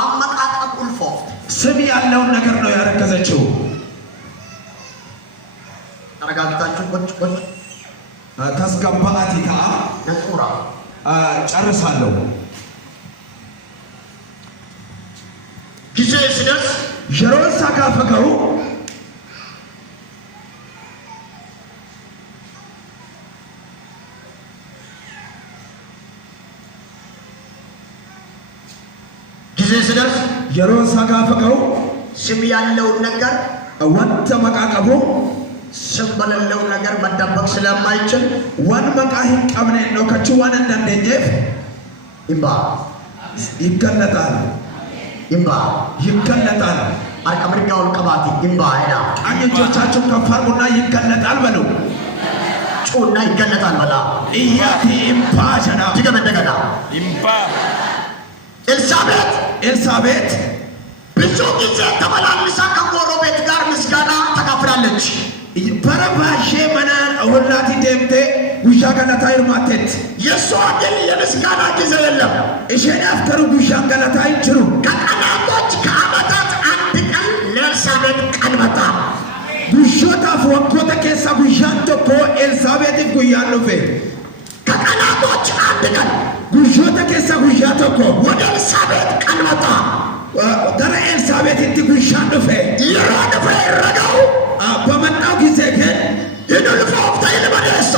ማመቃቀም ቁልፎ ስም ያለውን ነገር ነው ያረከዘችው። አረጋግጣችሁ ቁጭ ታስገባአት ይታ ነጥራ ጨርሳለሁ። ጊዜ ሲደርስ ጀሮሳ ካፈቀው ጊዜ ሲደርስ ጀሮሳ ካፈቀው ስም ያለውን ነገር ወንተ መቃቀቡ ስም በሌለው ነገር መደበቅ ስለማይችል ዋን መቃሂን ቀብኔ ነው ከችዋን እንደንደኘፍ ይምባ ይገለጣል። ይምባ ይገለጣል። አርቀምርጋውን ቀባቲ ይምባ አይና ቀኞቻችሁ ከፈርሙና ይገለጣል በሉ። ጩና ይገለጣል በላ ኢያቲ ኢምፓ ጀና ትገመደገዳ ኢምፓ ኤልሳቤጥ ብዙ ጊዜ ተመላልሳ ከጎረቤት ጋር ምስጋና ተካፍላለች። በረባሼ መናን ወላቲ ደምቴ ጉሻ ገለታ ይርማቴት የሷ ግን የምስጋና ጊዜ የለም። እሸን አፍተሩ ጉሻ ገለታ ይችሩ ከቀናቶች ከዓመታት አንድ ቀን ለኤልሳቤጥ ቀን መጣ። ጉሾታ ወኮተ ኬሳ ጉሻን ቶኮ ኤልሳቤጥ ጉያን ሉፌ ከቀናቶች አንድ ቀን ጉሾታ ኬሳ ጉሻ ቶኮ ወደ ኤልሳቤጥ ቀን መጣ። ደረ ኤልሳቤጥ እቲ ጉሻን ሉፌ ይራድፈ ይረጋው በመጣው ጊዜ ግን ይኑልፎፍታ ይልመደሳ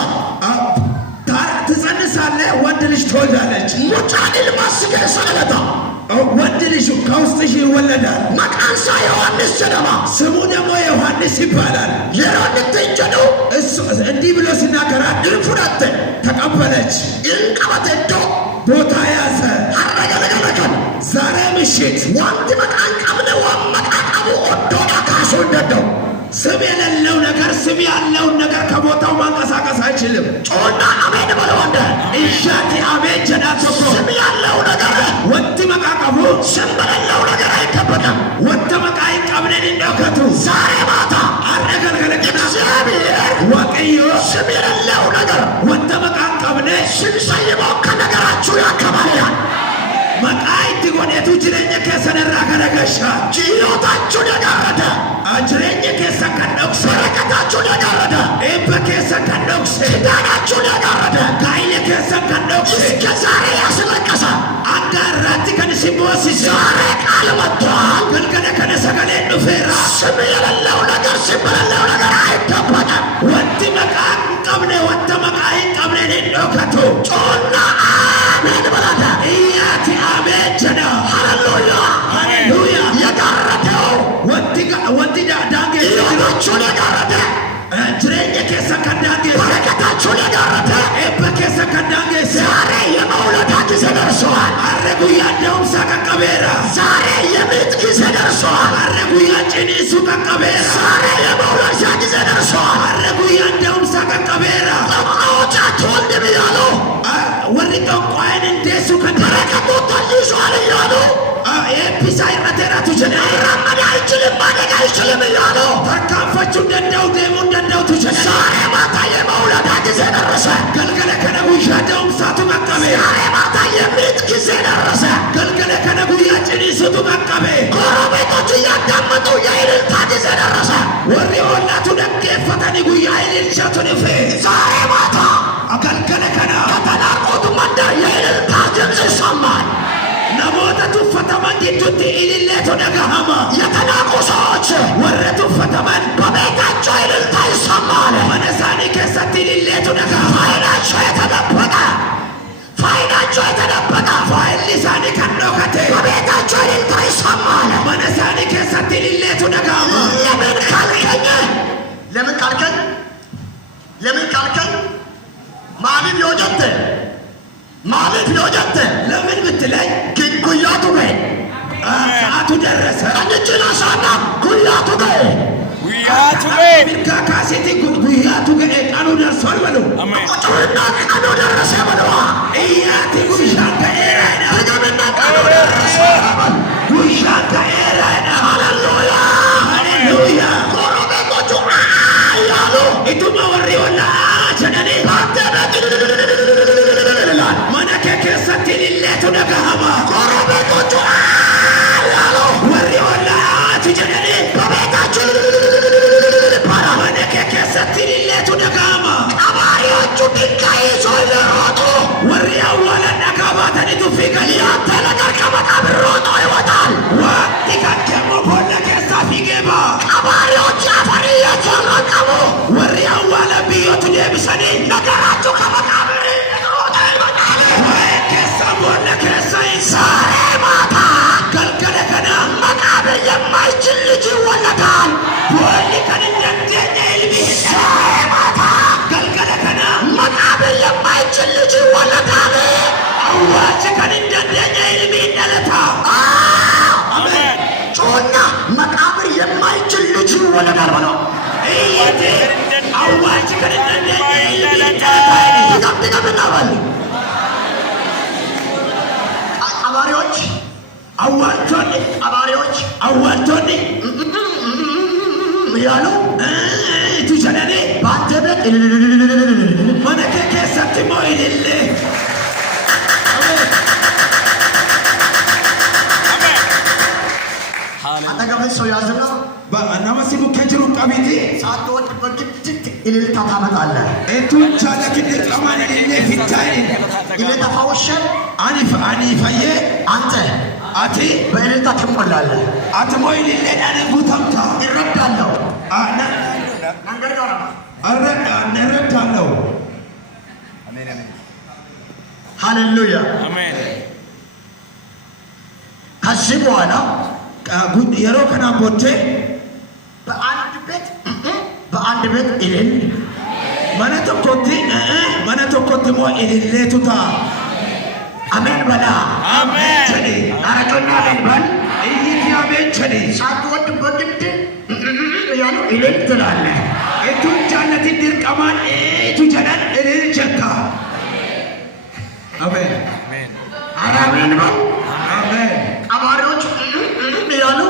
ትጸንሳለህ፣ ወንድ ልጅ ትወልዳለች። ሙጫን ልማስገ ሰለታ ወንድ ልጅ ከውስጥሽ ይወለዳል። መቃንሳ ዮሐንስ ጀደማ ስሙ ደግሞ ዮሐንስ ይባላል። የሮንት እንጀዱ እሱ እንዲህ ብሎ ሲናገራት ይፉዳተ ተቀበለች። ይንቀበተዶ ቦታ ያዘ። አረጋለገለከን ዛሬ ምሽት ዋንት መቃን ቀብለ ወመቃቀቡ ኦዶዳ ካሶ እንደደው ስም የሌለው ነገር ስም ያለውን ነገር ከቦታው ማንቀሳቀስ አይችልም። ጮና አሜን በለው እንደ ኢሻቲ አሜን ጀዳቶ ስም ያለው ነገር ወጥ መቃቀቡ ስም በሌለው ነገር አይከበድም። ወጥ መቃይ ቀብነን እንደከቱ ዛሬ ማታ አረጋለገለከና እግዚአብሔር ወቀዮ ስም የሌለው ነገር ወጥ መቃን ቀብነ ስም ሳይሞት ከነገራችሁ ያከባያል። መቃይ ትጎኔቱ ጅሬኛ ከሰነራ ከረገሻ ጅዮታችሁን የጋረደ ጅሬኛ ከሰን ከንዶክስ በረከታችሁን የጋረደ ኤበ ከሰን ከንዶክስ ኪዳናችሁን የጋረደ ጋይለ ከሰን ከንዶክስ እስከ ዛሬ ያስለቀሰ አጋራት ከንሲቦስ ዛሬ ቃል መጥቷል። ገልገለ ከነሰገሌ ዱፌራ ስም የሌለው ነገር ስም በሌለው ነገር አይደበቅም። ወጥ መቃን ቀብነ ወጥ መቃይ ቀብነ እንደከቱ ጮና አሜን በላደ ኢያቲ አሜን ጀዳ ሃሌሉያ ሃሌሉያ የጋረደው ወጥ ዳንጌ ሕይወታችሁን የጋረደ ጅሬኛ ከሰን ከንዳንጌ በረከታችሁን የጋረደ ኤበ ከሰን ከንዳንጌ ዛሬ የመውለዳ ጊዜ ደርሰዋል። አረጉያ ደውምሳ ቀቀቤራ ዛሬ የምጥ ጊዜ ደርሰዋል። አረጉያ ጭኒሱ ቀቀቤራ ዛሬ የመውለጃ ጊዜ ደርሰዋል። አረጉያ ደውምሳ ቀቀቤራ ጠማዎች አትወልድም እያሉ ወሪ ጠንቋይን እንዴሱ በረከቱ ተይዟል እያሉ ኤፒሳ ይረቴራቱ ጀዳ መራመድ አይችልም ማደግ አይችልም እያሉ ተካፈቹ እንደንደው ደሙ እንደንደው ቱጀዳ ዛሬ ማታ የመውለዳ ጊዜ ደረሰ። ገልገለ ከነጉያ ደውምሳቱ ቀቀቤ ዛሬ ማታ የምጥ ጊዜ ደረሰ። ገልገለ ከነጉያ ጭኒሱቱ ቀቀቤ ጎረቤቶች እያዳመጡ የእልልታ ጊዜ ደረሰ። ወሪ ወላቱ ደጌፈተኒ ጉያ ኢልልቻቱን ፌ ዛሬ ማታ አገልገለ ከና ከተናቁት መንደር የእልልታ ድምፅ ይሰማል። ነሞተ ቱፈተመን ጊቱቲ ኢልሌቱ ደጋሃማ የተናቁ ሰዎች ወረ ቱፈተመን በቤታቸው እልልታ ይሰማል። መነሳኒ ከሰት ኢልሌቱ ደጋሃማ ፋይናቸው የተደበቀ ፋይል ሊሳኒ ከንዶከቴ በቤታቸው እልልታ ይሰማል። መነሳኒ ከሰት ኢልሌቱ ደጋሃማ ለምን ካልከኝ ማሊፍ ዮጀተ ለምን ብትለኝ ግን ጉያቱ ገ ሰዓቱ ደረሰ። አንቺን አሳና ጉያቱ ገ ጉያቱ ሚልካ ካሴቲ ጉያቱ ገ ቀኑ ደርሷል በሉ። አሜን ቁጥርና ቀኑ ደረሰ በለዋ። ኢያቲ ጉሻን ከኤራይና ድገምና ቀኑ ደረሰ ጉሻን ከኤራይና ሃሌሉያ ሃሌሉያ ጎረቤቶቹ እያሉ ኢቱማ ወሪ ወላ ጀነኔ አንተ መነከ ከሰት ኢልሌቱ ደጋሃማ ጎረቤቶቹ Boolli kan hin dandeenye ilmi Seemata. galgala kana Maqaabir የማይችል ልጅ ይወለዳል። awwaalcha kan hin dandeenye ilmi dhalata. አሜን። ጮና መቃብር የማይችል ልጅ ይወለዳል በለው። Iyyate awwaalcha kan hin dandeenye ilmi dhalata. ድገምና በል። አባሪዎች Awwaaltonni አባሪዎች ያሉ itu jedhanii በአንተ ቤት mana kee keessatti immoo ilillee. አጠገብህ ሰው ያዝና Nama si bukkee jiru qabiiti. ሳትወድ በግድ እልልታ ታመጣለህ። Etuun jaallatee dirqamaan ilillee fittaa'e. እልልታ ፈውሸን Ani fayyee አንተ ati በእልልታ ትሞላለህ። ati immoo ililleedhaan guutamta. ይረዳለሁ መንገድ እረዳለሁ። ሃሌሉያ። Amen. ከዚህ በኋላ yeroo kanaan booddee በአንድ ቤት እልል mana tokkotti immoo ililleetu ta'a. አሜን በላ Amen. jedhe አረጮና አሜን በል። iyyiti ameen jedhe ሳትወድ በግድ እያሉ እልል ትላለህ። etuun jaallatiin dirqamaan eetu jedhan ilil jekka. Ameen. Amen. ኧረ አሜን በል። Ameen. አባሪዎች እያሉ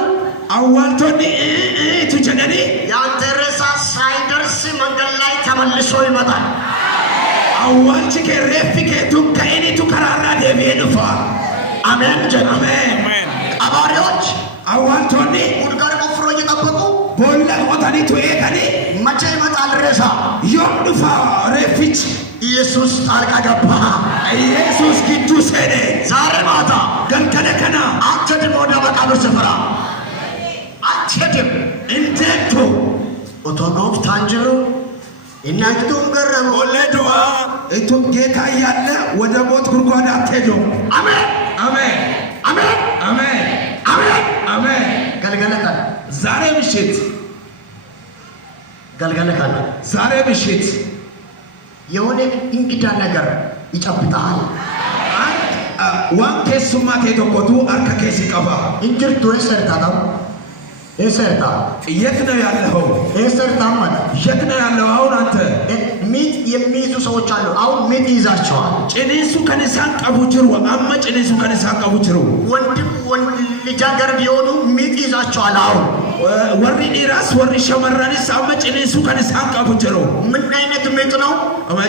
Awwaaltonni eetu jedhanii የአንተ ሬሳ ሳይደርስ መንገድ ላይ ተመልሶ ይመጣል። awwaalchi kee reeffi keetuun ka'initu karaarraa deebi'ee dhufa. አሜን ጀ Ameen. Amen. አባሪዎች Awwaaltonni ጉድጓድ ቆፍሮ እየጠበቁ boolla qotaniitu eeganii መቼ ይመጣል ሬሳ? yoom dhufa reeffichi. ኢየሱስ ጣልቃ ገባ። Yesuus gidduu seene ዛሬ ማታ galgala kana አትሄድም ወደ መቃብር ስፍራ አትሄድም። hin deemtu. ኦቶኖፍ ታንጅሩ እናክቱን ገረሙ Ollee du'aa itti geetaa yaalla wada moot gurgurdaa atteedu. አሜን Ameen. አሜን Ameen. አሜን። Ameen. ገልገለ ቀን ዛሬ ምሽት ገልገለ ቀን ዛሬ ምሽት የሆነ እንግዳ ነገር ይጨብጣል። waan keessummaa ta'e tokkotu harka keessi qaba. እንጅርቱ የሰርታታም የሰርታ የት ነው ያለኸው? የሰርታ ማለት የት ነው ያለው አሁን አንተ? ሚጥ የሚይዙ ሰዎች አሉ። አሁን ሚጥ ይዛቸዋል። Ciniinsu kan isaan qabu jiru amma ciniinsu kan isaan qabu jiru. ወንድም ልጃገረድ የሆኑ ሚጥ ይዛቸዋል። አሁን warri dhiiraas warri shamarranis amma ciniinsu kan isaan qabu jiru. ምን አይነት ሚጥ ነው?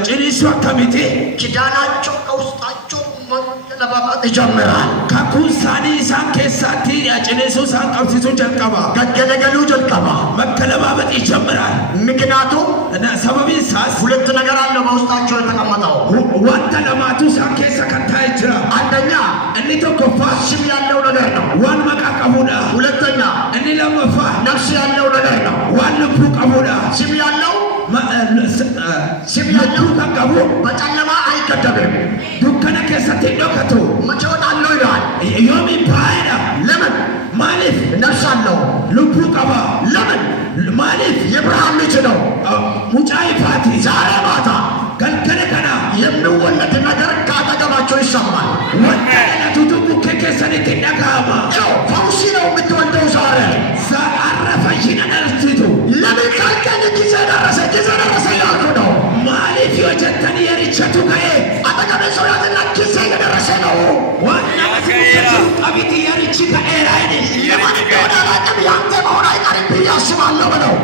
Ciniinsu akkamitti? ኪዳናቸው ከውስጣቸው መለባበጥ ይጀምራል። Kakuun isaanii isaan keessatti ciniinsu isaan qabsiisu jalqaba. ገገለገሉ ጀልቀባ መገለባበጥ ይጀምራል። ምክንያቱም sababiin isaas ሁለት ነገር አለ በውስጣቸው የተቀመጠው። wanta lamaatu isaan keessa kan taa'e jira. አንደኛ Inni tokkoffaa ስም ያለው ነገር ነው። waan maqaa qabudha. ሁለተኛ Inni lammaffaa ነፍስ ያለው ነገር ነው። waan lubbuu qabudha. ስም ያለው lubbuu kan qabu በጨለማ አይገደብም። dukkana keessatti hin dhokatu. መቼ እወጣለሁ ይላል። Yoomiin baay'eedha. ለምን? Maaliif ነፍስ አለው። lubbuu qaba? ለምን? Maaliif የብርሃን ልጅ ነው። mucaa ifaati. ዛሬ ማታ Galgala kana የሚወለድ ነገር ከአጠገባቸው ይሰማል። wanta dhalatutu bukkee keessanitti dhaga'ama. ያው ፈውሲ ነው የምትወልደው ዛሬ። Har'a fayyina dhalchitu. ለምን ካልከኝ ጊዜ ደረሰ ያልኩ ነው። Maaliif yoo jettanii yerichatu ka'e አጠገቤ ሰው ያዝና ጊዜ የደረሰ ነው። waan nama sibiisu qabiti yerichi ka'eera inni. የማን እንደሆነ አላውቅም። ያንተ መሆን አይቀርም ብዬ አስባለሁ ብለው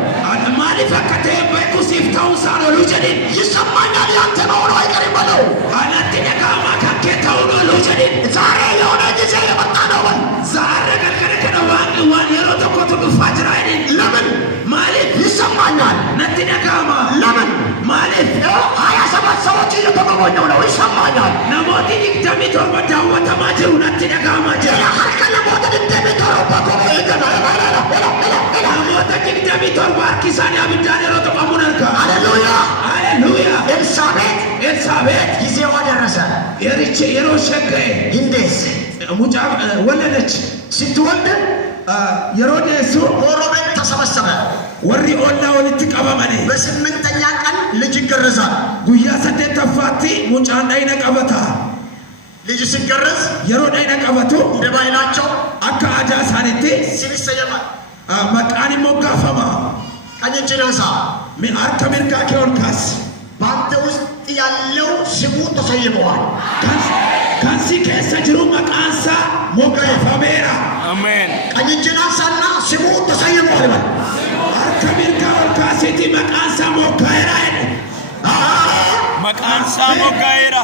Maaliif akka ta'e beeku siif ta'uu isaan oluu jedhin. ይሰማኛል። ያንተ መሆኑ አይቀርም በለው። Anatti dhaga'amaa kan kee ta'uun oluu jedhin. ዛሬ የሆነ ጊዜ የመጣ ነው በል። Zaarra galgala kana waan yeroo tokkotu dhufaa jira inni. ለምን? Maaliif ይሰማኛል። natti dhaga'ama? ለምን? Maaliif 27 ሰዎች እየተጎበኙ ነው። ይሰማኛል። namooti 27 daawwatamaa jiru natti dhaga'amaa jira. harka namoota 27 Namoota 27 harki isaanii abiddaan yeroo tuqamuun argaa. ሃሌሉያ። Haleluuyaa. ኤልሳቤጥ Elsaabeet ጊዜዋ ደረሰ። yeroo ishee ga'e እንዴት mucaa wallalechi. ስትወልድ የሮዴሱ ጎረቤት ተሰበሰበ። ወሪ ኦላ ወልት ቀበመኔ በስምንተኛ ቀን ልጅ ይገረዛል። ጉያ ሰደት ተፋቲ ሙጫን ዳይነ ቀበታ ልጅ ሲገረዝ የሮዳይነ ቀበቱ እንደ ባይላቸው አካ አዳ ሳኔቴ ስም ይሰየማል። መቃኒ ሞጋፈማ ቀኝ እጅን አንሳ። አርከ ሚርጋ ኬውን ካስ በአንተ ውስጥ ያለው ስሙ ተሰይመዋል። ከንሲ ኬሰ ጅሩ መቃንሳ ሞጋፈሜራ አሜን። ቀኝ እጅን አንሳና ስሙ ተሰይመዋል በል። አርከ ሚርጋ ወልካሲቲ መቃንሳ ሞጋይራ ሄደ መቃንሳ ሞጋይራ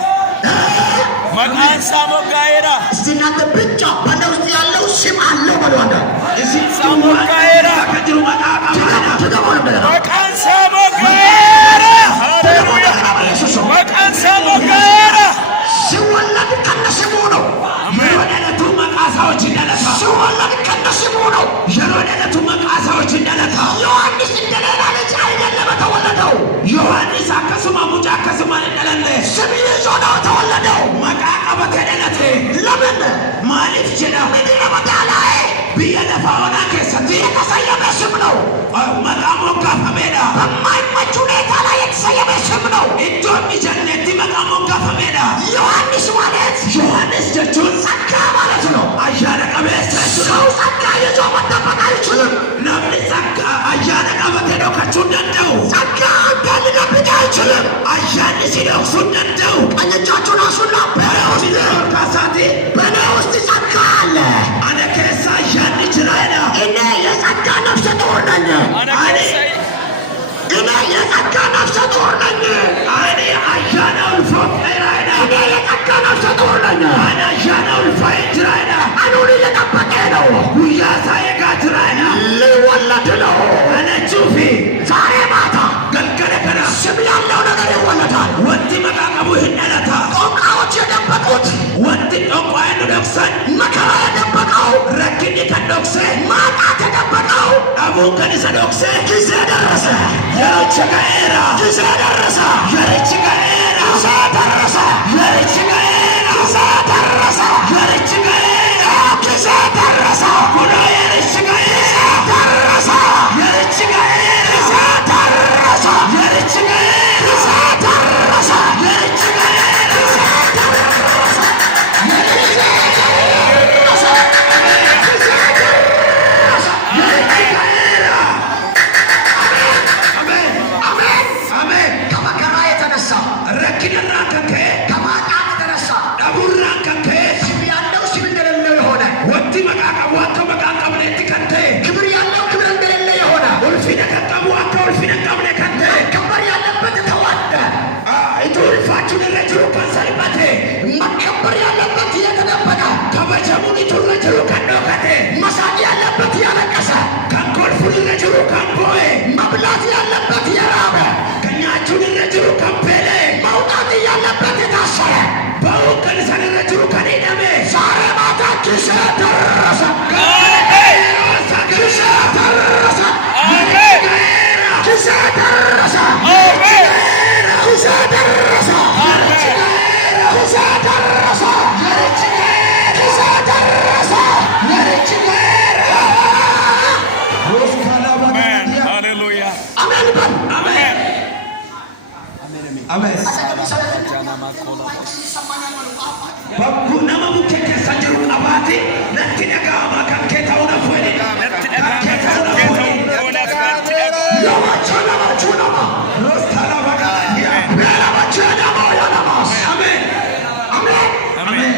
መቃንሳ ሞጋይራ እስቲ እናንተ ብቻ በእኔ ውስጥ ያለው ስም አለው በሉ። አንተ ሞጋይራ ከጅሩ መቃቃማና መቃንሳ ሞጋይራ ሃሌሉያ መቃንሳ ሞጋይራ ሲወለድ ከነስሙ ነው። የሮዳይነቱ መቃሳዎች እንደለታ ሲወለድ ከነስሙ ነው። የሮዳይነቱ መቃሳዎች እንደለታ ዮሐንስ እንደሌላ ልጅ አይደለም የተወለደው። ዮሐንስ አከሱማ ሙጫ አከሱማ እንደለለ ስም ይዞ ነው የተወለደው። መቃቀበት ሄደለቴ ለምን ማሊፍ ጀዳ ምድረ በዳ ላይ ብየ ለፋውና ከሰቲ የተሰየመ ስም ነው። መቃሞ ጋፈሜዳ በማይመች ሁኔታ ላይ የተሰየመ ስም ነው። ኢዶሚ ጀነቲ መቃሞ ጋፈሜዳ ዮሐንስ ማለት ዮሐንስ ጀቹን ጸጋ ማለት ነው። አያነ ቀበስ ሰው ጸጋ ይዞ መጠበቅ አይችልም። ነምኒ ጸጋ አያነ ቀበቴ ነው ከቹን ደንደው ጸጋ አንተ ሊገብድ አይችልም። አያን ሲደክሱን ደንደው ቀኝ እጃችሁን አንሱና በእኔ ውስጥ ካሳቲ በእኔ ውስጥ ጸጋ አለ። አነ ከሳ አያን ጅራይና እኔ የጸጋ ነፍሰ ጡር ነኝ። እኔ የጸጋ ነፍሰ ጡር ነኝ። አኔ አያነ ውልፎት ራይና እኔ የጸጋ ነፍሰ ጡር ነኝ። አነ አያነ ውልፋይ ጅራይና አኑን እየጠበቀ ነው። ጉያ ሳየጋ ጅራይና ሊወለድ ነው። አነ ቹፊ ዛሬ ማታ ገልገለ ከና ስም ያለው ነገር ይወለዳል። ወንቲ መቃቀቡ ህነለታ ጦንቃዎች የደበቁት ወንቲ ጦንቋይኑ ደክሰን መከራ የደበቀው ረኪኒ ከዶክሴ ማጣት የደበቀው አቡን ከኒሰ ዶክሴ ጊዜ ደረሰ። የሮች ጋኤራ ጊዜ ደረሰ። የርች ጋኤራ ጊዜ ደረሰ። የርች ጋኤራ ጊዜ ደረሰ። የርች ጋኤራ ጊዜ ደረሰ። ኩኖ የርች ጋኤራ ደረሰ። የርች ጋኤራ ጊዜ ደረሰ። የርች ጋኤራ ጊዜ ደረሰ። የርች ጋኤራ ከመከራ የተነሳ ረኪንራ ከንከ ከማጣት የተነሳ ዳቡራ ከንከ ስም ያለው ስም እንደሌለው የሆነ ወንቲ መቃቀቡ አቶ መቃቀብኔቲ ከንተ ክብር ያለው ክብር እንደሌለ የሆነ ኡልፊነ ከቀቡ አቶ ኡልፊነ ቀብኔ ከንተ መከበር ያለበት ተዋደ ኢቱ ኡልፋቹን ረጅሩ ከንሰልበቴ መከበር ያለበት የተደበቀ ከበጀሙን ኢቱ ረጅሩ ከኖከቴ መሳቅ ያለበት ያለቀሰ ከንኮልፉን ረጅሩ ከንቦኤ መብላት ያለበት የራበ ከኛቹን ረጅሩ ከንፔሌ መውጣት ያለበት የታሰረ በውቅን ሰን ረጅሩ ከኔደሜ ዛሬ ማታ ጊዜ ደረሰ። ጊዜ ደረሰ። ጊዜ ደረሰ። ጊዜ ደረሰ። ጊዜ ደረሰ። ጊዜ ደረሰ። ሃሌሉያ አሜን በል። አሜን አሜን በኩ ነመ ቡኬ ኬሳ ጅሩ ቀባቲ ነቲ ደጋማ ከንኬ ተውነ ፎይኒ ለማቸው ለማችሁ ለማ ሮስታላ በጋያ ለማቸው ለማ ያለማስ አሜን አሜን አሜን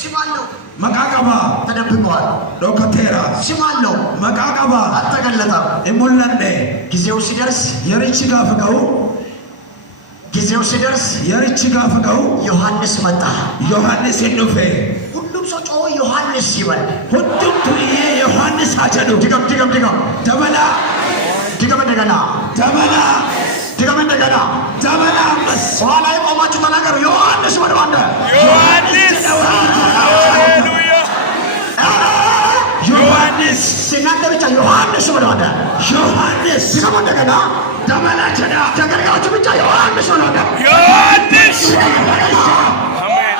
ስም አለው መቃቀባ ተደብቀዋል። ዶከቴራ ስም አለው መቃቀባ አልተገለጠም። ኢሙለኔ ጊዜው ሲደርስ የርች ጋፍቀው ጊዜው ሲደርስ የርች ጋፍቀው ዮሐንስ መጣ። ዮሐንስ ኑፌ ሁሉም ሰው ጮሆ ዮሐንስ ይበል። ሁሉም ቱዬ ዮሐንስ አጀዱ ድገም ድገም ድገም ደበላ ድገም እንደገና ደበላ ድገም እንደገና ደበላ መስ በኋላ የቆማችሁ ተናገሩ። ዮሐንስ ወደ ዋንደ ዮሐንስ ሃሌሉያ ዮሐንስ ሲናገር ብቻ ዮሐንስ ወደ ዋንደ ዮሐንስ ድገም እንደገና ደበላ ጀዳ ተገልጋዮቹ ብቻ ዮሐንስ ወደ ዋንደ ዮሐንስ አሜን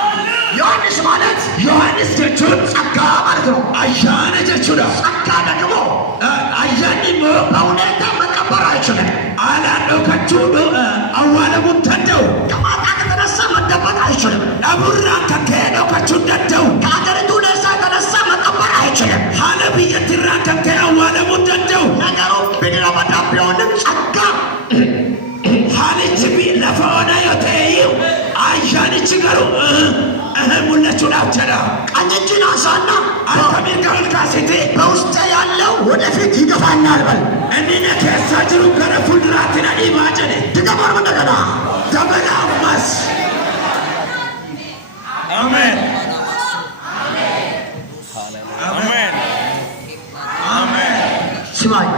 ዮሐንስ ማለት ዮሐንስ ጀቹን ጸጋ ማለት ነው። አያነ ጀቹዳ ጸጋ ደግሞ አያኒ በሁኔታ መቀበር አይችልም። አላለው ከቹዶ አዋለሙ ተደው ከማጣት የተነሳ መደበቅ አይችልም። አቡራ ከከዶ ከቹ ደደው ከአገሪቱ ሁኔታ የተነሳ መቀበር አይችልም። ሀለ ብየትራ ከከ አዋለሙ ደደው ነገሩ ምድረ በዳ ቢሆንም ጸጋ ሀልች ቢ ለፈሆነ ዮቴይው አያንች ገሩ ሙለቹ ዳቸዳ ቀኝ እጅን አንሳና አንተሚር ከወልካሴቴ በውስጥ ያለው ወደፊት ይገፋኛል በል። እኒነ ከሳ ጅሩ ከረ ፉልድራትን አዲማጨኔ ድገመር እንደገና ተበላማስ አሜን አሜን አሜን። ስማኝ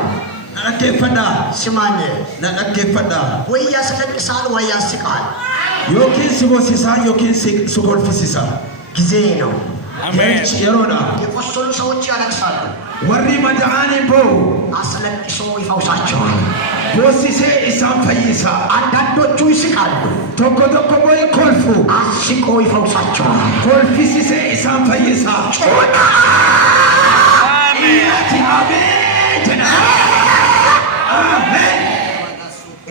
ነቀኬፈዳ ስማኝ ነቀኬፈዳ ወይ ያስለቅሳል ወይ ያስቃል። ዮኪን ሲቦሲሳ ዮኪን ሲኮልፍሲሳ ጊዜ ነው። አሜን የሮዳ የቆሰሉ ሰዎች ያለቅሳሉ። ወሪ መድኃኒ ቦ አስለቅሶ ይፈውሳቸዋል። ቦሲሴ ኢሳን ፈይሳ አንዳንዶቹ ይስቃሉ። ቶኮ ቶኮ ቦይ ኮልፉ አስቆ ይፈውሳቸዋል። ኮልፊሲሴ ኢሳን ፈይሳ ጮና ኢያቲ አሜን አሜን።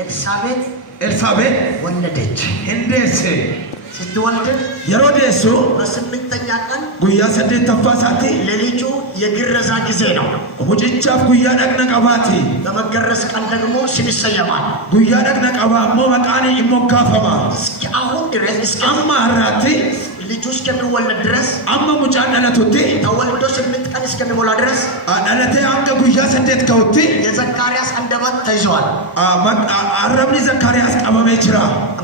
ኤልሳቤጥ ኤልሳቤጥ ወለደች። እንዴሴ ስትወልድ የሮዴሱ በስምንተኛ ቀን ጉያ ሰዴት ተፋሳቲ ለልጁ የግረዛ ጊዜ ነው። ሙጭቻፍ ጉያ ደቅነ ቀባቲ በመገረዝ ቀን ደግሞ ስም ይሰየማል። ጉያ ደቅነ ቀባ ሞ መቃኒ ይሞካፈማ እስከ አሁን ድረስ እስከ አማ አራቲ ልጁ እስከሚወለድ ድረስ አማ ሙጫ ደለቱቲ ተወልዶ 8 ቀን እስከሚሞላ ድረስ አዳለቴ አንገ ጉያ ሰዴት ከውቲ የዘካርያስ አንደበት ተይዟል። አረብኒ ዘካርያስ ቀበሜ ጅራ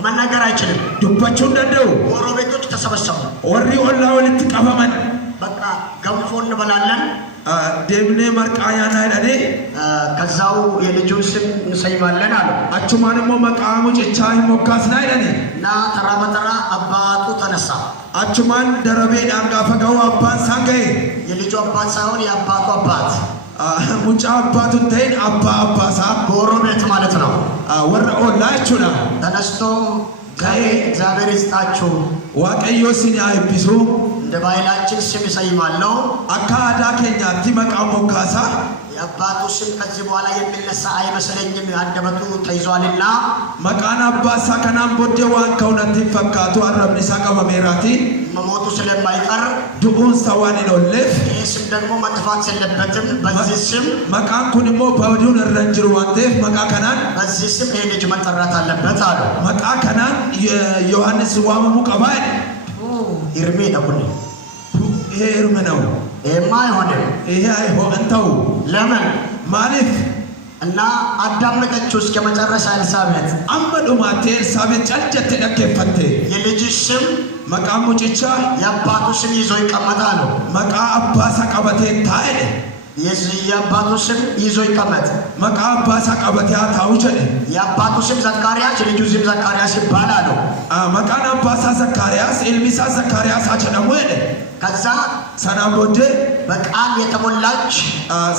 መናገር አይችልም። ዱባቸው እንደው ጎረቤቶች ተሰበሰቡ። ወሪ ኦላ ወልት ቀበመን በቃ ገንፎ እንበላለን ደብኔ መርቃያና አይደኔ ከዛው የልጁን ስም እንሰይማለን አሉ። አቹማንሞ መቃሙ ጭቻይ ሞካስና አይደኔ እና ተራ በተራ አባቱ ተነሳ። አቹማን ደረቤ ዳንጋፈጋው አባን ሳንገይ የልጁ አባት ሳይሆን የአባቱ አባት ሙጫ አባቱን ተይን አባ አባሳ ጎረቤት ማለት ነው። ወረ ኦላችሁና ተነስቶ እግዚአብሔር ይስጣችሁ ዋቀዮ ሲኒ አይብሱ እንደ ባህላችን ስም ይሰይማለሁ። አካዳ ኬኛቲ መቃ ሞካሳ የአባቱ ስም ከዚህ በኋላ የሚነሳ አይመስለኝም፣ አንደበቱ ተይዟልና መቃን አባሳ ከናም ቦዴ ዋን ከውነት ፈካቱ አረብኒሳ ቀበሜራቲ መሞቱ ስለማይቀር ዱኡን ሰዋን ኖልፍ ይህ ስም ደግሞ መጥፋት የለበትም። በዚህ ስም መቃን ኩንሞ በውዱን ረንጅሩ ዋንቴፍ መቃ ከናን በዚህ ስም ይህ ልጅ መጠራት አለበት አሉ። መቃ ከናን ዮሐንስ ዋመሙ ቀባይ ይርሜ ነኩን ይሄ እርም ነው። ይሄማ አይሆንም። ይሄ አይሆን እንተው ለምን ማሊፍ እና አዳመጠችው እስከ መጨረሻ ኤልሳቤጥ አመዱማቴ ኤልሳቤጥ ጨልጨት ደከፈቴ የልጅሽ ስም መቃ ሙጭቻ የአባቱ ስም ይዞ ይቀመጣል። መቃ አባሳ ቀበቴ ታይደ የአባቱ ስም ይዞ ይቀመጥ። መቃ አባሳ ቀበቴ ታውቸደ የአባቱ ስም ዘካርያስ የልጁ ስም ዘካርያስ ይባላል። መቃን አባሳ ዘካርያስ ኤልሚሳ ዘካርያስ አቸደሙ ሄደ። ከዛ ሰናቦዴ በቃል የተሞላች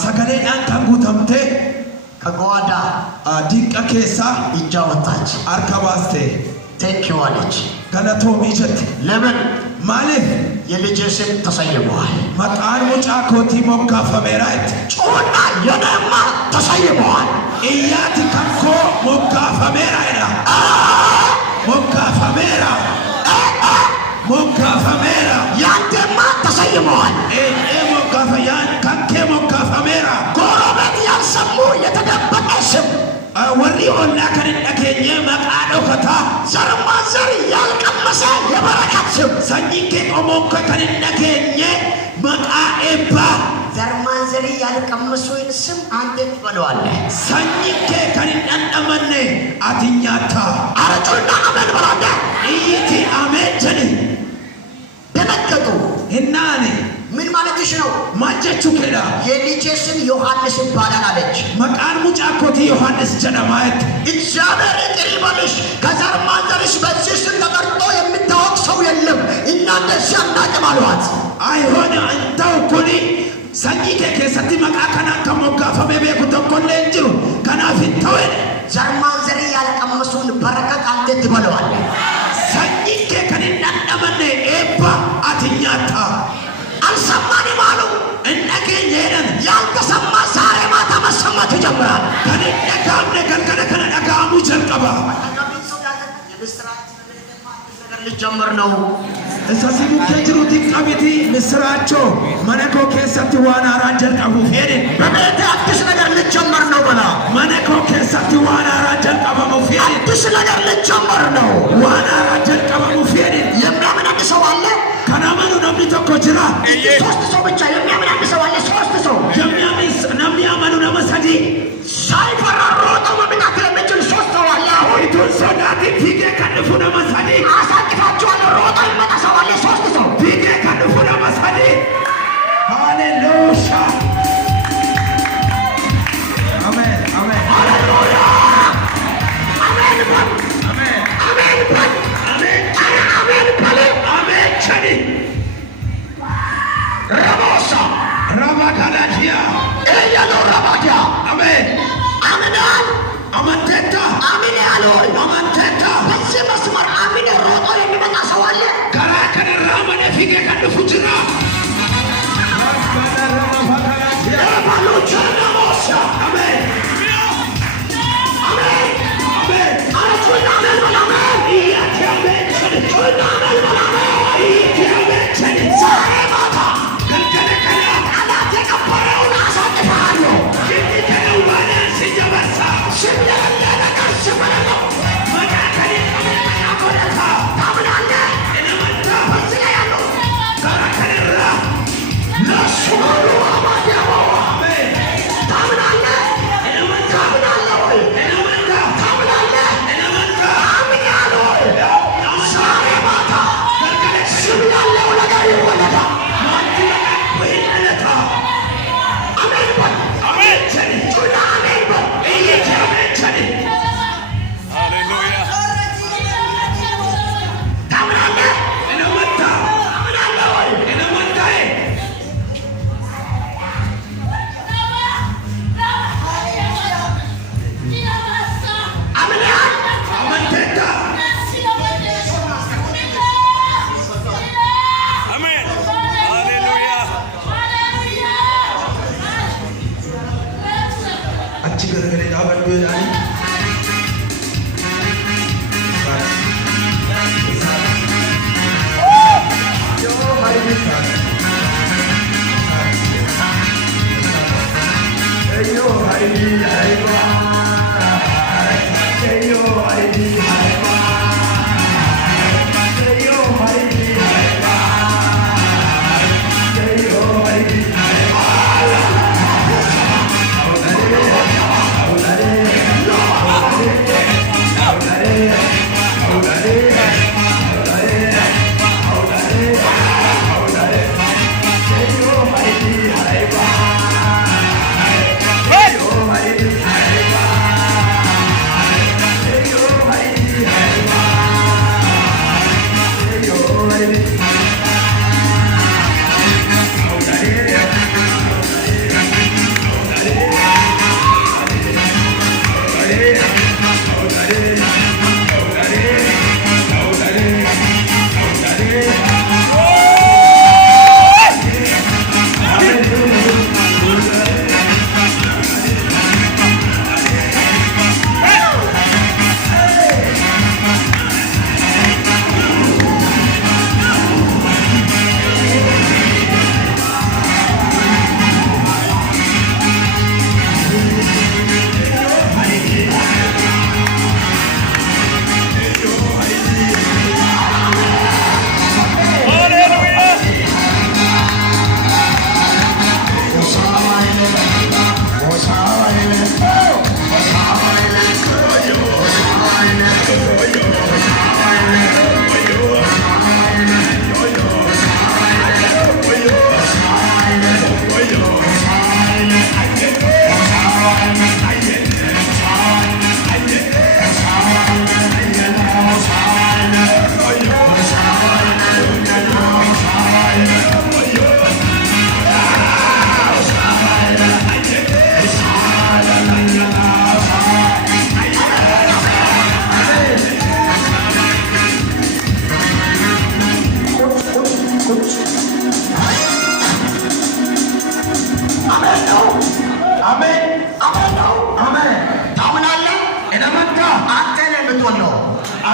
ሰገሌዳን ከንጉተምቴ ከጓዳ ዲቀ ኬሳ እጃ ወጣች። አርከባስቴ ቴንኪዋለች። ገለቶሚ ጀት ለምን ማሊፍ የልጅ ስም ተሰይመዋል። መቃን ሙጫ ኮቲ ሞካ ፈሜራይት ጮና የነማ ተሰይመዋል። እያት ከኮ ሞካ ፈሜራይና ሞካ ፈሜራ ሞካ ፈሜራ ያንተማ ተሰይመዋል። ሞካ ፈያን ከኬ ሞካ ፈሜራ ጎረቤት ያልሰሙ የተደበቀ ስም ወሪ ኦላ ከንደኬኘ መቃዶ ከታ ዘርማ ዘር ያልቀመሰ የበረከት ስም ሰኝኬ ቆሞከ ከንደኬኘ መቃ ኤባ ዘርማ ዘር ያልቀመሱን ስም አንተ ትበለዋለህ። ሰኝኬ ከንደንደመኔ አትኛታ አረጩና አመን በላደ እይቲ አሜን ጀኒ ደነገጡ። እናኔ ምን ማለትሽ ነው? ማጀቹ ከዳ የልጄ ስም ዮሐንስ ይባላል አለች። መቃን ሙጫ ኮቲ ዮሐንስ ጀነማየት እግዚአብሔር ይቅር ይበልሽ። ከዘር ማንዘርሽ በዚህ ስም ተጠርቶ የሚታወቅ ሰው የለም። እኛ እንደዚህ አናውቅም አሏት። አይሆን አንተው ኩኒ ሰኝኬ ከሰቲ መቃ ከና ከሞጋፈሜ ቤኩ ተኮለ እንጅሩ ከናፊተወ ዘር ማንዘር ያልቀመሱን በረከት አንተ ትበለዋለህ። ሰኝኬ ከንደንደመኔ ኤባ ናታ አልሰማንም አሉ። እነገ ሄደን ያልተሰማ ዛሬ ማታ መሰማት ይጀምራል። ከነጋምነ ከነከነ ነጋሙ ጀልቀባ ሊጀምር ነው። እሳሲቡ ከጅሩቲ ቀቢቲ ምስራቸው መነኮ ከሰት ዋና ራንጀል ቀቡ ፌዴ በቤት አዲስ ነገር ሊጀምር ነው። በላ መነኮ ከሰት ዋና ራንጀል ቀበሙ ፌዴ አዲስ ነገር ሊጀምር ነው። ዋና ራንጀል ቀበሙ ፌዴ የሚያምን አንድ ሰው አለ። ከናመኑ ነምኒ ተኮ ጅራ ሶስት ሰው ብቻ የሚያምን አንድ ሰው አለ። ሶስት ሰው የሚያመኑ ነመሰዲ ሳይፈራ ሮጠው መምጣት የሚችል ሶስት ሰው አለ። ሆይቱን ሶዳቲ ፊጌ ከንፉ ነመሰዲ አሳቅፋቸዋለሁ። ሮጠው ይመጣ ሰው አለ። ሶስት ሰው ፊጌ ከንፉ ነመሰዲ ሃሌሉያ አሜን አሜን ሃሌሉያ አሜን በል አሜን አሜን በል አሜን አሜን በል አሜን ቸኒ ረቦሳ ረባጋላዲያ እያሉ ረባዲያ አሜን አምናል አመንቴታ አሜን ያሉ አመንቴታ በዚህ መስመር አሜን ሮጦ የሚመጣ ሰው አለ። ከራ ከነራ መነ ፊጌ ከንፉ ጅራ ባሎች ረቦሳ አሜን አሜን አሜን አረቹና አሜን በል አሜን ኢያቴ አሜን ቸኒ ቹና አሜን በል አሜን ኢያቴ አሜን ቸኒ ዛሬ ማታ ገልገለ ከና ጠላት የቀበረውን አሳቅፋለሁ። ይህ ከነው ባለ ሲጀበሳ ስም የሌለ ነገር ስም የሌለው መካከል ያጎደታ ታምናለህ? እነመንታ በዚህ ላይ ያለው ከራ ከነራ ለሱ ሁሉ አማት ያወዋ አሜን ታምናለህ? እነመንታ ታምናለህ ወይ? እነመንታ ታምናለህ? እነመንታ አምኛለሁ ወይ? ዛሬ ማታ ስም ያለው ነገር ይወለዳል። አሜን በል አሜን ቸኒ ቹና አሜን በል ኢያቴ አሜን ቸኒ Hallelujah. ታምናለህ? እነመንታ ታምናለህ ወይ? እነመንታዬ አምነሃል? አመንቴታ Amen. Hallelujah. አቺ ገረገለ ዳበዶ ያኒ Hey!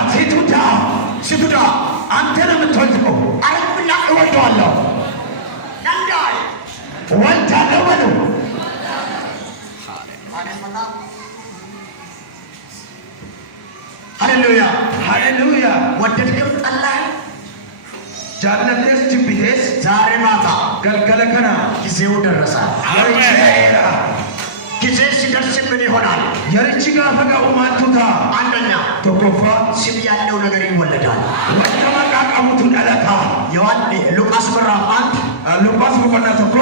አትቱታ ስቱዳ አንተ ነው የምትወልደው። አረብና እወደዋለሁ እንዳይ ወልዳለሁ በሉ። ሃሌሉያ ሃሌሉያ። ወደድክም ጠላህ ጃለቴስ ጅቢቴስ ዛሬ ማታ ገልገለ ከና ጊዜው ደረሰ። ጊዜ ሲደርስ ምን ይሆናል? የርቺ ጋፈጋ ኡማቱታ አንደኛ ተቆፋ ስም ያለው ነገር ይወለዳል። ወተመቃቀሙቱ ደለታ ሉቃስ ምዕራፍ 1 ሉቃስ ወቀና ተቆ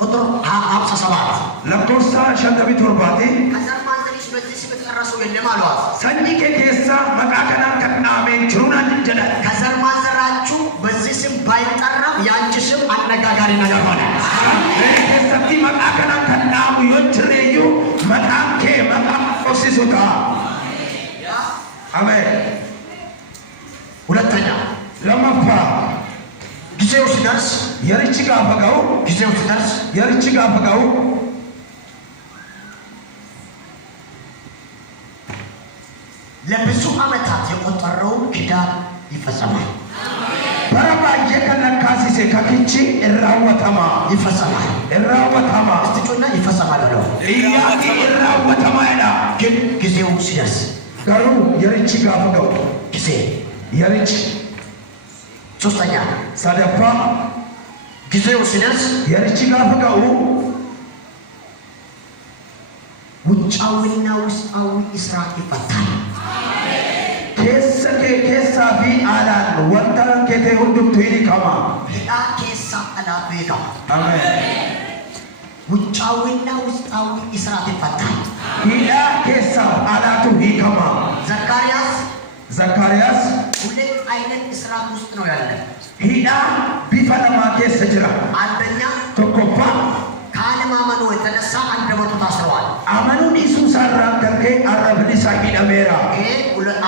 ቁጥር 57 ለኮሳ ሸንተቢ ቶርባቲ ከዘር ማንዘርሽ በዚህ ስም የተጠራሱ የለም አሏት። ሰኒኬ ኬሳ መቃቀና ከናሜን ጅሩና እንጀለ ከዘር ማንዘራችሁ በዚህ ስም ባይጠራም ያንቺ ስም አነጋጋሪ ነገር ሆነ። ሰቲ መቃቀና ከናሙ ይወትሬዩ መቃኬ መቃቆሲሱታ አሜን። ሁለተኛ ለመፋ ጊዜው ሲደርስ የርቺ ጋፈጋው ጊዜው ሲደርስ የርቺ ጋፈጋው ለብዙ ዓመታት የቆጠረው ኪዳን ይፈጸማል። በረባየ ከነካሲሴ ከክቺ እራወተማ ይፈጸማል። እራወተማ እስትጩና ይፈጸማል ነው ኢያቂ እራወተማ ይላ ግን ጊዜው ሲደርስ ገሩ የርቺ ጋፈጋው ጊዜ የርቺ ሶስተኛ ሰደፋ ጊዜው ሲደርስ የርቺ ጋፈጋው ውጫዊና ውስጣዊ እስራት ይፈታል። ኬሳ ፊ አላን ወንታ ኬቴ ሁንዱም ቱይኒ ከማ ሂዳ ኬሳ አላቱ ሄዳ አሜን። ውጫዊና ውስጣዊ እስራት ይፈታል። ሂዳ ኬሳ አላቱ ሂከማ ዘካርያስ ሁለት አይነት እስራት ውስጥ ነው ያለ። ሂዳ ቢፈለማ ኬስ ጅራ አንደኛ ተኮፋ ካለማመኑ የተነሳ አንደበቱ ታስረዋል። አመኑን ኢየሱስ አራከርከ አረብኒ ሳቂዳ ሜራ ይሄ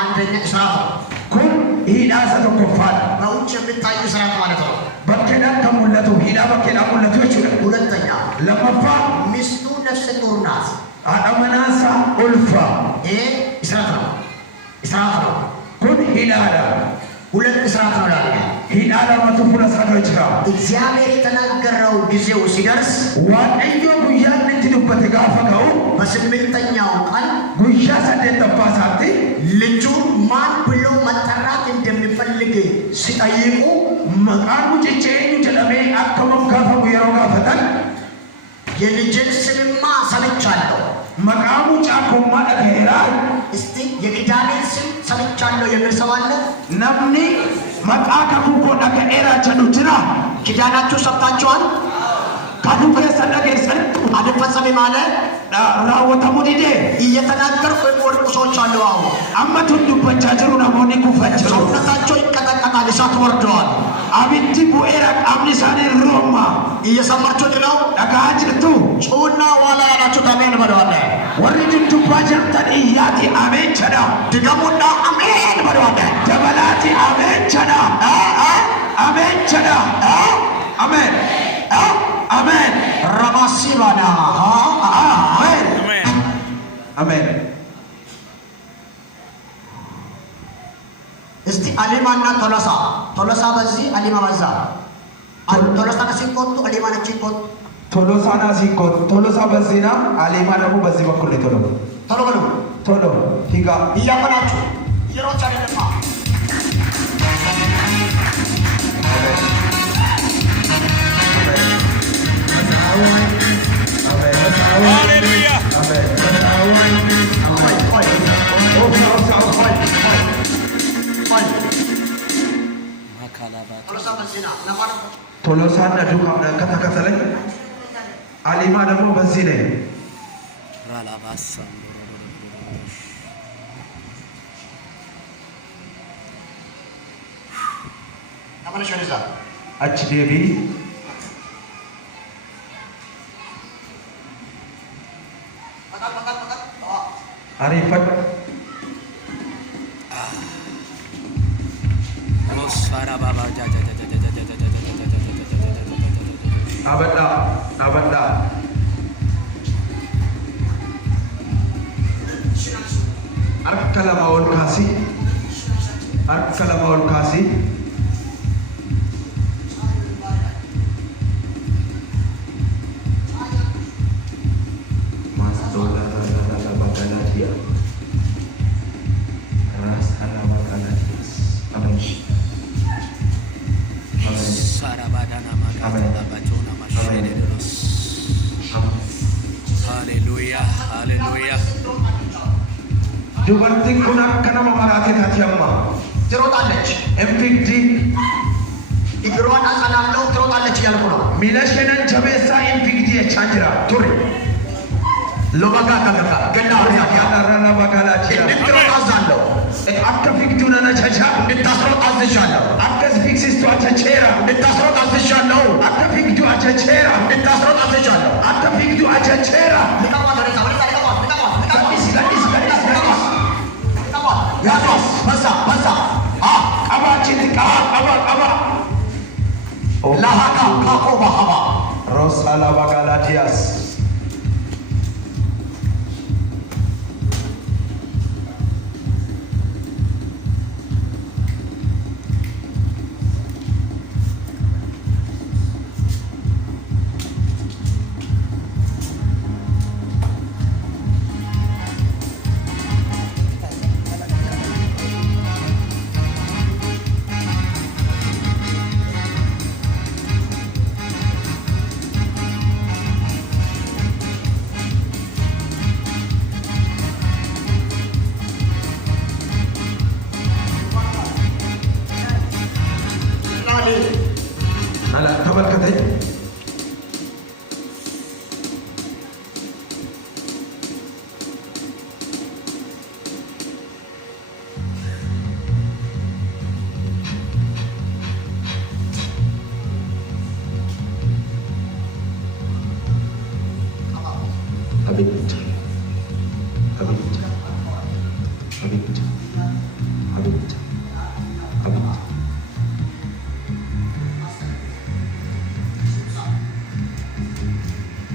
አንደኛ እስራት ነው። ኩን ሂዳ ሰተኮፋል በውጭ የሚታዩ እስራት ማለት ነው። በከዳ ከሙለቱ ሂዳ በከዳ ሙለቱ ይችላል። ሁለተኛ ለመፋ ሚስቱ ነፍሰ ጡር ናት። አዳመናሳ ኡልፋ ይሄ እስራት ነው። ኩን ሂዳዳ ሁለት እስራት ነው ያለ። ሂዳዳ መቱፉለ ሳዶችራ እግዚአብሔር የተናገረው ጊዜው ሲደርስ ዋንዮ ጉያን እንትዱበት ጋፈጋው በስምንተኛው ቀን ጉያ ሰደት ተፋሳቲ ልጁ ማን ብሎ መጠራት እንደሚፈልግ ሲጠይቁ መቃኑ ጭጬኙ ጀለሜ አከመም ጋፈጉ የሮጋ ፈተን የልጅን ስምማ ሰምቻለሁ መቃሙ ጫኮማ ደከሄራ እስቲ የኪዳኔን ስም ሰምቻለሁ የሚል ሰው አለ? ነምኒ መቃ ከፉኮ ደከሄራ ቸዱ ጅራ ኪዳናችሁ ሰምታችኋል? ከፉኮ የሰደገሰን አልፈጸምም አለ ራወተሙ ዲዴ እየተናገርኩ የሚወድቁ ሰዎች አሉ። አሁን አመቱን ዱበቻ ጅሩ ነሞኒ ኩፈች ሰውነታቸው ይቀጠቀጣል፣ እሳት ወርደዋል። አቢቲ ቡኤራ ቃምኒሳኔ ሮማ እየሰማችሁት ነው? ደጋጅቱ ጩና ዋላ ያላችሁ አሜን በለዋለ። ወሪድን ዱባ ጀርተን እያቲ አሜን ቸዳ ድገሙና አሜን በለዋለ። ደበላቲ አሜን ቸዳ አሜን ቸዳ አሜን አሜን ረማሲባና አሜን አሜን። እስቲ አሊማና ቶሎሳ በዚህ አሊማ በዛ ቶሎሳ ከሲቆጡ አሊማ ነችቆጡ ቶሎሳና ሲቆጥ ቶሎሳ በዚህና አሊማ ደግሞ በዚህ በኩል ቶሎ በሉ ቶሎ ሂጋ እያመናችሁ ይሮጫ አይደለማ ሃሌሉያ ቶሎሳና ዱካ ከተከተለኝ አሊማ ደግሞ በዚህ ነኝ። አች ዴቢ አሪፈት አበዳ አርከ ለማወል ካሲ Arkalama ol kaasi. Mastola la bagalatia. Rasala bagalatia. Amen. Amen. Sarabadana magana batuna mashiredos. Hallelujah. Hallelujah. Dubartiin kun akka nama maraate taate amma ትሮጣለች። MPD እግሯን አጸናለሁ ትሮጣለች እያልኩ ነው። miila isheenan jabeessaa MPD jechaa jira ture. ሎባጋ ካለካ ገና Arra la bagalatia. እንድትሮጥ አዛለሁ። Akka fiigduu nan ajajaa. እንድታስሮጥ አዝዣለሁ። Akkas fiigsistu ajajeera. እንድታስሮጥ አዝዣለሁ። Akka fiigduu ajajeera. እንድታስሮጥ አዝዣለሁ። Akka fiigduu ajajeera. ልቀቋት፣ ወደዛ ወደዛ፣ ልቀቋት፣ ልቀቋት፣ ልቀቋት፣ Gadhiisi gadhiisi gadhiisi gadhiisi. ልቀቋት። ያዟት፣ በዛ በዛ። Qabaachiiti qaba. ለሃካ ካኮባ ሀባ Rosala bagalatias. Ala ተመልከተኝ. አቤት አቤት አቤት አቤት አቤት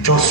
ጆስ